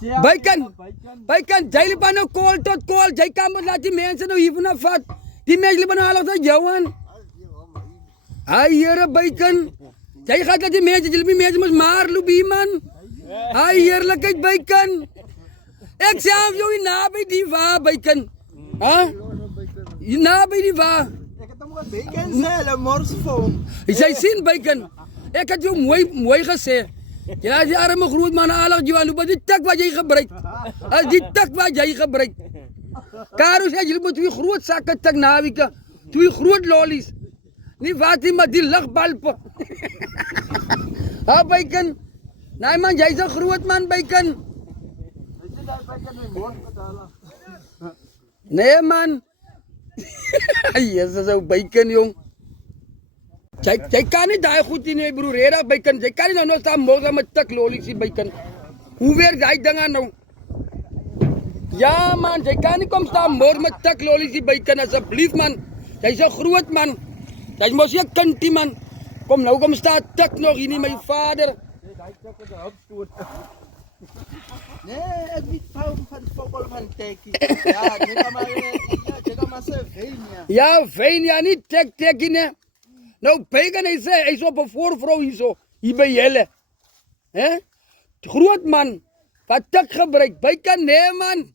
Bykan, jy loop aan nou call tot call. Jy kan moet laat die mense nou hier vanaf vat. Die mense loop nou al af jou aan. Ai, Here Bykan. Jy gaan dat die mense, jy loop die mense mos maar loop hier man. Ai, heerlikheid Bykan. Ek sê af jou hier naby die waar Bykan. Ha? Hier naby die waar. Ek het hom gebeken sê, hulle mors vir hom. Jy sien Bykan. Ek het jou mooi gesê. Ja, die arme groot man alag jy loop die tik wat jy gebruik. As die tik wat jy gebruik. Karo sê jy moet twee groot sakke tik naweek. Twee groot lollies. Nie wat nie maar die ligbalpe. Ha Bykan. Nee man, jy's 'n groot man Bykan. Nee man. Jesus ou Bykan jong. Jy kan nie daai goed nie broer, reg Bykan. Jy kan nie nou staan môre met tik lollies hier Bykan. Hoe werk daai dinge nou? Ja man, jy kan nie kom staan môre met tik lollies hier Bykan asseblief man. Jy's 'n groot man. Jy's mos 'n kindie man. Kom nou kom staan tik nog hier nie my vader. Nee, ek weet van voetbal van Tekkie. Ja, jy kan maar sê Venia. Ja, Venia nie Tekkie nie. Nou Bykan hy's op 'n voorvrou hierso, hier by julle. Hè? Groot man. Wat tik gebruik? Bykan nee man.